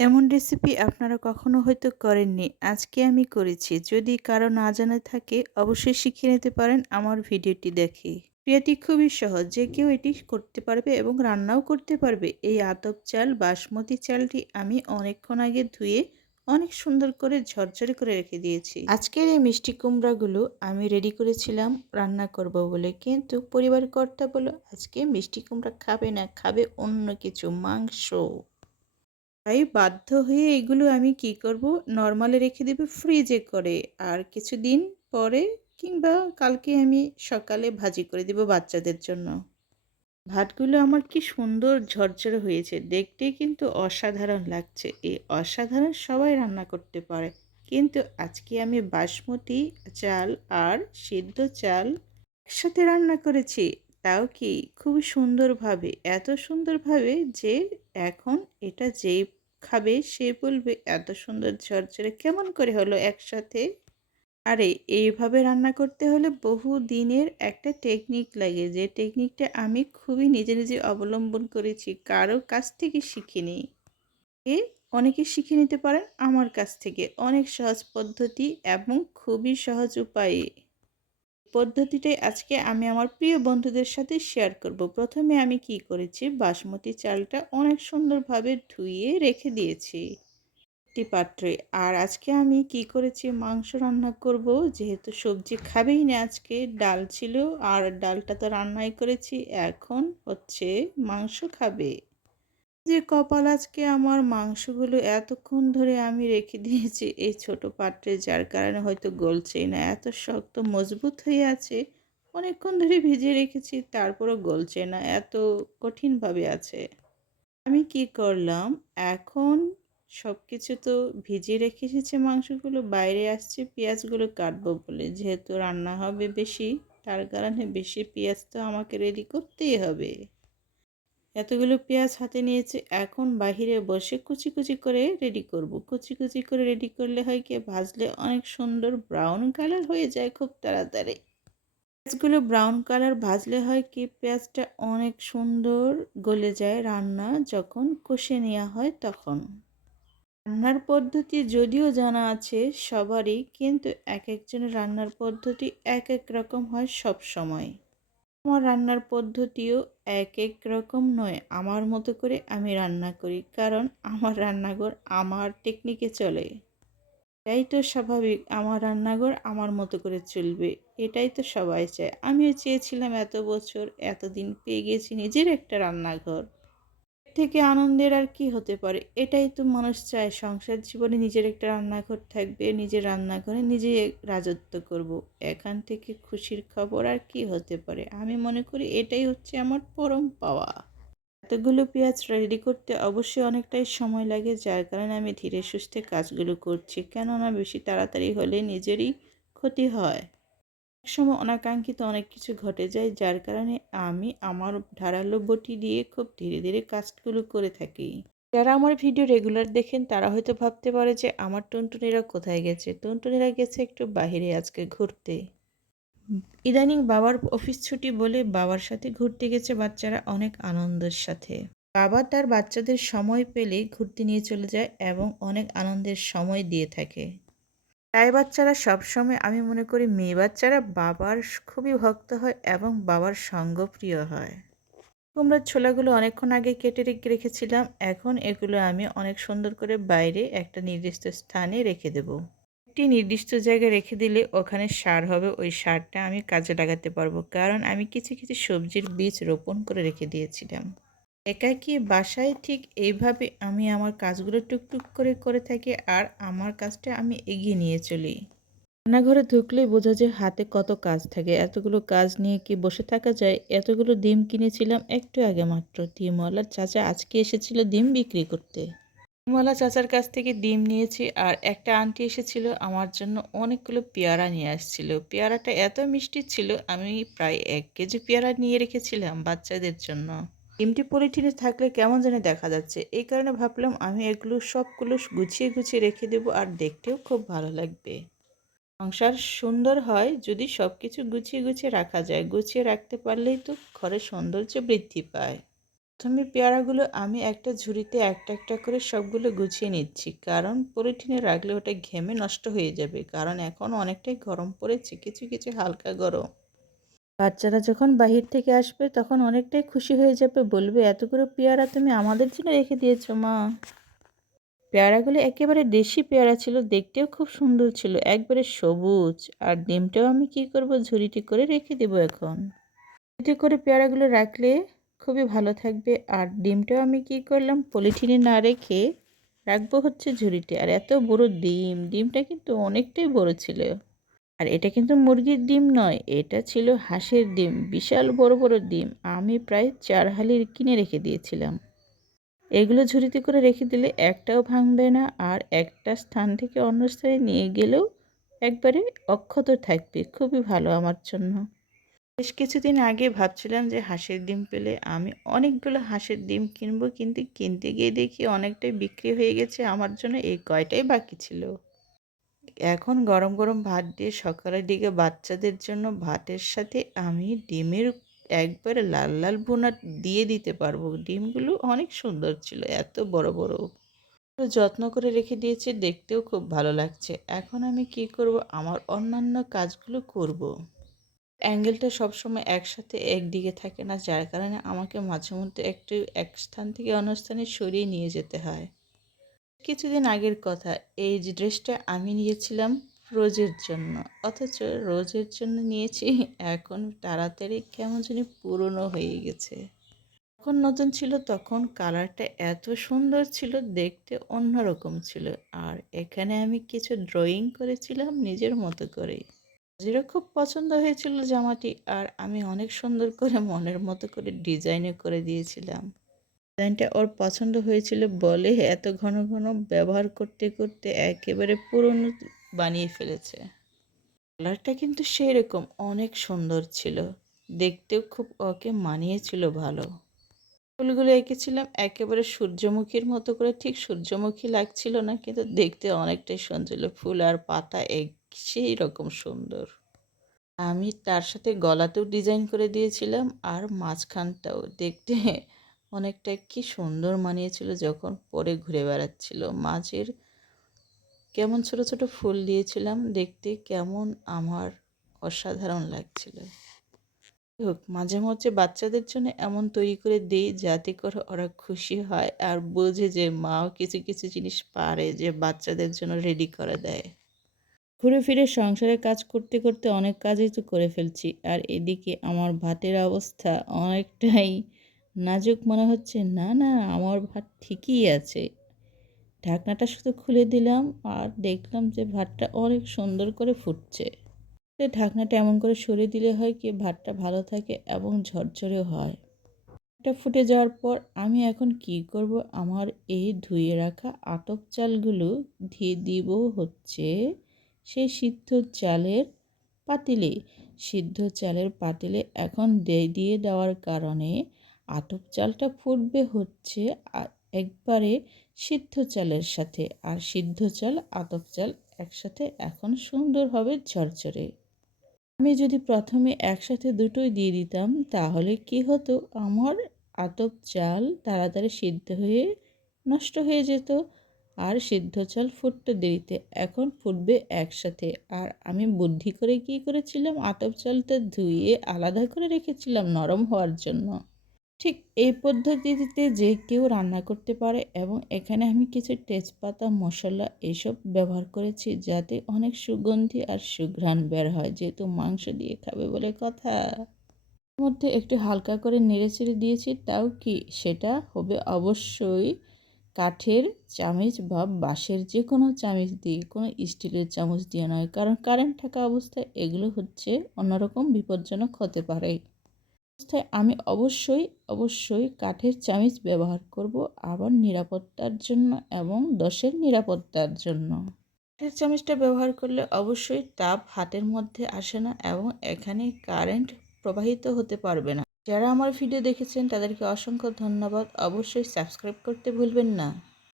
এমন রেসিপি আপনারা কখনো হয়তো করেননি। আজকে আমি করেছি। যদি কারো না জানা থাকে অবশ্যই শিখে নিতে পারেন আমার ভিডিওটি দেখে। ক্রিয়াটি খুবই সহজ। যে কেউ এটি করতে পারবে এবং রান্নাও করতে পারবে। এই আতপ চাল বাসমতি চালটি আমি অনেকক্ষণ আগে ধুয়ে অনেক সুন্দর করে ঝরঝরে করে রেখে দিয়েছি। আজকের এই মিষ্টি কুমড়াগুলো আমি রেডি করেছিলাম রান্না করব বলে, কিন্তু পরিবার কর্তা বলল আজকে মিষ্টি কুমড়া খাবে না, খাবে অন্য কিছু, মাংস। তাই বাধ্য হয়ে এগুলো আমি কি করব, নরমালে রেখে দেব ফ্রিজে করে। আর কিছুদিন পরে কিংবা কালকে আমি সকালে ভাজি করে দেব বাচ্চাদের জন্য। ভাতগুলো আমার কি সুন্দর ঝরঝরে হয়েছে, দেখতেই কিন্তু অসাধারণ লাগছে। এই অসাধারণ সবাই রান্না করতে পারে, কিন্তু আজকে আমি বাসমতি চাল আর সিদ্ধ চাল একসাথে রান্না করেছি। তাও কি খুবই সুন্দরভাবে, এত সুন্দরভাবে যে এখন এটা যেই খাবে সে বলবে এত সুন্দর ঝরঝরে কেমন করে হলো একসাথে। আরে এইভাবে রান্না করতে হলে বহু দিনের একটা টেকনিক লাগে, যে টেকনিকটা আমি খুবই নিজে নিজে অবলম্বন করেছি, কারো কাছ থেকে শিখিনি। এ অনেকে শিখে নিতে পারেন আমার কাছ থেকে, অনেক সহজ পদ্ধতি এবং খুবই সহজ উপায়ে। পদ্ধতিটাই আজকে আমি আমার প্রিয় বন্ধুদের সাথে শেয়ার করব। প্রথমে আমি কি করেছি, বাসমতি চালটা অনেক সুন্দরভাবে ধুয়ে রেখে দিয়েছি একটি পাত্রে। আর আজকে আমি কি করেছি, মাংস রান্না করব। যেহেতু সবজি খাবেই না আজকে, ডাল ছিল আর ডালটা তো রান্নাই করেছি, এখন হচ্ছে মাংস খাবে। যে কপাল, আজকে আমার মাংসগুলো এতক্ষণ ধরে আমি রেখে দিয়েছি এই ছোট পাত্রে, যার কারণে হয়তো গলছেই না, এত শক্ত মজবুত হয়ে আছে। অনেকক্ষণ ধরে ভিজিয়ে রেখেছি তারপরও গলছে না, এত কঠিনভাবে আছে। আমি কি করলাম, এখন সব কিছু তো ভিজিয়ে রেখে এসেছি, মাংসগুলো বাইরে আসছে পেঁয়াজগুলো কাটবো বলে, যেহেতু রান্না হবে বেশি, তার কারণে বেশি পেঁয়াজ তো আমাকে রেডি করতেই হবে। এতগুলো পেঁয়াজ হাতে নিয়েছি, এখন বাহিরে বসে কুচি কুচি করে রেডি করব। কুচি কুচি করে রেডি করলে হয় কি, ভাজলে অনেক সুন্দর ব্রাউন কালার হয়ে যায় খুব তাড়াতাড়ি। পেঁয়াজগুলো ব্রাউন কালার ভাজলে হয় কি, পেঁয়াজটা অনেক সুন্দর গলে যায় রান্না যখন কষে নেওয়া হয় তখন। রান্নার পদ্ধতি যদিও জানা আছে সবারই, কিন্তু এক একজনের রান্নার পদ্ধতি এক এক রকম হয় সব সময়। আমার রান্নার পদ্ধতিও এক এক রকম নয়, আমার মতো করে আমি রান্না করি, কারণ আমার রান্নাঘর আমার টেকনিকে চলে। এটাই তো স্বাভাবিক, আমার রান্নাঘর আমার মতো করে চলবে, এটাই তো সবাই চায়। আমিও চেয়েছিলাম, এত বছর এতদিন পেয়ে গেছি নিজের একটা রান্নাঘর। এর থেকে আনন্দের আর কি হতে পারে, এটাই তো মানুষ চায়, সংসার জীবনে নিজের একটা রান্নাঘর থাকবে, নিজের রান্নাঘরে নিজে রাজত্ব করব। এখান থেকে খুশির খবর আর কি হতে পারে। আমি মনে করি এটাই হচ্ছে আমার পরম পাওয়া। এতগুলো পেঁয়াজ রেডি করতে অবশ্যই অনেকটাই সময় লাগে, যার কারণে আমি ধীরে সুস্থে কাজগুলো করছি, কেননা বেশি তাড়াতাড়ি হলে নিজেরই ক্ষতি হয়। এক সময় অনাকাঙ্ক্ষিত অনেক কিছু ঘটে যায়, যার কারণে আমি আমার ধারালো বটি দিয়ে খুব ধীরে ধীরে কাজগুলো করে থাকি। যারা আমার ভিডিও রেগুলার দেখেন তারা হয়তো ভাবতে পারে যে আমার টুনটুনিরা কোথায় গেছে। টুনটুনিরা গেছে একটু বাইরে আজকে ঘুরতে। ইদানিং বাবার অফিস ছুটি বলে বাবার সাথে ঘুরতে গেছে বাচ্চারা অনেক আনন্দের সাথে। বাবা তার বাচ্চাদের সময় পেলেই ঘুরতে নিয়ে চলে যায় এবং অনেক আনন্দের সময় দিয়ে থাকে। তাই বাচ্চারা সবসময়, আমি মনে করি মেয়ে বাচ্চারা বাবার খুবই ভক্ত হয় এবং বাবার সঙ্গপ্রিয় হয়। কুমড়ার ছোলাগুলো অনেকক্ষণ আগে কেটে রেখেছিলাম, এখন এগুলো আমি অনেক সুন্দর করে বাইরে একটা নির্দিষ্ট স্থানে রেখে দেব। একটি নির্দিষ্ট জায়গায় রেখে দিলে ওখানে সার হবে, ওই সারটা আমি কাজে লাগাতে পারবো, কারণ আমি কিছু কিছু সবজির বীজ রোপণ করে রেখে দিয়েছিলাম। একাকী বাসায় ঠিক এইভাবে আমি আমার কাজগুলো টুকটুক করে করে থাকি, আর আমার কাজটা আমি এগিয়ে নিয়ে চলি। রান্নাঘরে ঢুকলেই বোঝা যায় হাতে কত কাজ থাকে, এতগুলো কাজ নিয়ে কি বসে থাকা যায়। এতগুলো ডিম কিনেছিলাম একটু আগে মাত্র, ডিমওয়ালার চাচা আজকে এসেছিল ডিম বিক্রি করতে। ডিমওয়ালা চাচার কাছ থেকে ডিম নিয়েছি, আর একটা আন্টি এসেছিল আমার জন্য অনেকগুলো পেয়ারা নিয়ে আসছিল। পেয়ারাটা এত মিষ্টি ছিল, আমি প্রায় 1 কেজি পেয়ারা নিয়ে রেখেছিলাম বাচ্চাদের জন্য। ডিমটি পলিথিনে থাকলে কেমন যেন দেখা যাচ্ছে, এই কারণে ভাবলাম আমি এগুলো সবগুলো গুছিয়ে গুছিয়ে রেখে দেবো, আর দেখতেও খুব ভালো লাগবে। সংসার সুন্দর হয় যদি সব কিছু গুছিয়ে গুছিয়ে রাখা যায়, গুছিয়ে রাখতে পারলেই তো ঘরের সৌন্দর্য বৃদ্ধি পায়। প্রথমে পেয়ারাগুলো আমি একটা ঝুড়িতে একটা একটা করে সবগুলো গুছিয়ে নিচ্ছি, কারণ পলিথিনে রাখলে ওটা ঘেমে নষ্ট হয়ে যাবে, কারণ এখন অনেকটাই গরম পড়েছে, কিছু কিছু হালকা গরম। বাচ্চারা যখন বাহির থেকে আসবে তখন অনেকটাই খুশি হয়ে যাবে, বলবে এতগুলো পেয়ারা তুমি আমাদের জন্য রেখে দিয়েছো মা। পেয়ারাগুলো একেবারে দেশি পেয়ারা ছিল, দেখতেও খুব সুন্দর ছিল, একবারে সবুজ। আর ডিমটাও আমি কি করব, ঝুড়িটি করে রেখে দেবো এখন। এতে করে পেয়ারাগুলো রাখলে খুবই ভালো থাকবে। আর ডিমটাও আমি কি করলাম, পলিথিনে না রেখে রাখবো হচ্ছে ঝুড়িতে। আর এত বড় ডিমটা কিন্তু অনেকটাই বড় ছিল। আর এটা কিন্তু মুরগির ডিম নয়, এটা ছিল হাঁসের ডিম, বিশাল বড় বড় ডিম। আমি প্রায় 4 হালির কিনে রেখে দিয়েছিলাম। এগুলো ঝুড়িতে করে রেখে দিলে একটাও ভাঙবে না, আর একটা স্থান থেকে অন্য স্থানে নিয়ে গেলেও একবারে অক্ষত থাকবে, খুবই ভালো আমার জন্য। বেশ কিছুদিন আগে ভাবছিলাম যে হাঁসের ডিম পেলে আমি অনেকগুলো হাঁসের ডিম কিনবো, কিন্তু কিনতে গিয়ে দেখি অনেকটাই বিক্রি হয়ে গেছে, আমার জন্য এই কয়টাই বাকি ছিল। এখন গরম গরম ভাত দিয়ে সকালের দিকে বাচ্চাদের জন্য ভাতের সাথে আমি ডিমের একবারে লাল লাল ভুনা দিয়ে দিতে পারবো। ডিমগুলো অনেক সুন্দর ছিল, এত বড় বড়। যত্ন করে রেখে দিয়েছি, দেখতেও খুব ভালো লাগছে। এখন আমি কি করব, আমার অন্যান্য কাজগুলো করব। অ্যাঙ্গেলটা সবসময় একসাথে একদিকে থাকে না, যার কারণে আমাকে মাঝে মধ্যে একটু এক স্থান থেকে অন্য স্থানে সরিয়ে নিয়ে যেতে হয়। কিছুদিন আগের কথা, এই যে ড্রেসটা আমি নিয়েছিলাম রোজের জন্য, অথচ রোজের জন্য নিয়েছি, এখন তাড়াতাড়ি কেমন জানি পুরনো হয়ে গেছে। যখন নতুন ছিল তখন কালারটা এত সুন্দর ছিল, দেখতে অন্যরকম ছিল। আর এখানে আমি কিছু ড্রয়িং করেছিলাম নিজের মতো করে। যেটা খুব পছন্দ হয়েছিল জামাটি, আর আমি অনেক সুন্দর করে মনের মতো করে ডিজাইনও করে দিয়েছিলাম। ডিজাইনটা ওর পছন্দ হয়েছিল বলে এত ঘন ঘন ব্যবহার করতে করতে একেবারে পুরনো বানিয়ে ফেলেছে। কালারটা কিন্তু সেই রকম অনেক সুন্দর ছিল, দেখতেও খুব ওকে মানিয়েছিল ভালো। ফুলগুলো এঁকেছিলাম একেবারে সূর্যমুখীর মতো করে, ঠিক সূর্যমুখী লাগছিল না, কিন্তু দেখতে অনেকটাই সুন্দর, ফুল আর পাতা এক সেই রকম সুন্দর। আমি তার সাথে গলাতেও ডিজাইন করে দিয়েছিলাম, আর মাঝখানটাও দেখতে অনেকটা কি সুন্দর মানিয়েছিল যখন পরে ঘুরে বেড়াচ্ছিল। মাঝের কেমন ছোট ছোট ফুল দিয়েছিলাম, দেখতে কেমন আমার অসাধারণ লাগছিল। হোক, মাঝে মাঝে বাচ্চাদের জন্য এমন তৈরি করে দিই যাতে করে ওরা খুশি হয় আর বোঝে যে মাও কিছু কিছু জিনিস পারে, যে বাচ্চাদের জন্য রেডি করে দেয়। ঘুরে ফিরে সংসারের কাজ করতে করতে অনেক কাজই তো করে ফেলছি, আর এদিকে আমার ভাতের অবস্থা অনেকটাই নাজুক মনে হচ্ছে। না না, আমার ভাত ঠিকই আছে। ঢাকনাটা শুধু খুলে দিলাম আর দেখলাম যে ভাতটা অনেক সুন্দর করে ফুটছে। ঢাকনাটা এমন করে সরিয়ে দিলে হয় কি, ভাতটা ভালো থাকে এবং ঝরঝরে হয়। এটা ফুটে যাওয়ার পর আমি এখন কি করব, আমার এই ধুয়ে রাখা আতপ চালগুলো দিয়ে দিব হচ্ছে সেই সিদ্ধ চালের পাতিলে। সিদ্ধ চালের পাতিলে এখন দিয়ে দেওয়ার কারণে আতপ চালটা ফুটবে হচ্ছে একবারে সিদ্ধ চালের সাথে, আর সিদ্ধ চাল আতপ চাল একসাথে এখন সুন্দর হবে ঝরঝরে। আমি যদি প্রথমে একসাথে দুটোই দিয়ে দিতাম তাহলে কি হতো, আমার আতপ চাল তাড়াতাড়ি সিদ্ধ হয়ে নষ্ট হয়ে যেত, আর সিদ্ধ চাল ফুটতে দেরিতে। এখন ফুটবে একসাথে। আর আমি বুদ্ধি করে কি করেছিলাম, আতপ চালটা ধুয়ে আলাদা করে রেখেছিলাম নরম হওয়ার জন্য। ঠিক এই পদ্ধতিতে যে কেউ রান্না করতে পারে, এবং এখানে আমি কিছু তেজপাতা মশলা এসব ব্যবহার করেছি যাতে অনেক সুগন্ধি আর সুঘ্রাণ বের হয়, যেহেতু মাংস দিয়ে খাবে বলে কথা। এর মধ্যে একটু হালকা করে নেড়েচেড়ে দিয়েছি, তাও কি সেটা হবে অবশ্যই কাঠের চামচ বা বাঁশের যে কোনো চামচ দিয়ে, কোনো স্টিলের চামচ দিয়ে নয়, কারণ কারেন্ট থাকা অবস্থায় এগুলো হচ্ছে অন্যরকম বিপজ্জনক হতে পারে। অবস্থায় আমি অবশ্যই কাঠের চামচ ব্যবহার করব, আবার নিরাপত্তার জন্য এবং দশের নিরাপত্তার জন্য। কাঠের চামচটা ব্যবহার করলে অবশ্যই তাপ হাতের মধ্যে আসে না, এবং এখানে কারেন্ট প্রবাহিত হতে পারবে না। যারা আমার ভিডিও দেখেছেন তাদেরকে অসংখ্য ধন্যবাদ। অবশ্যই সাবস্ক্রাইব করতে ভুলবেন না।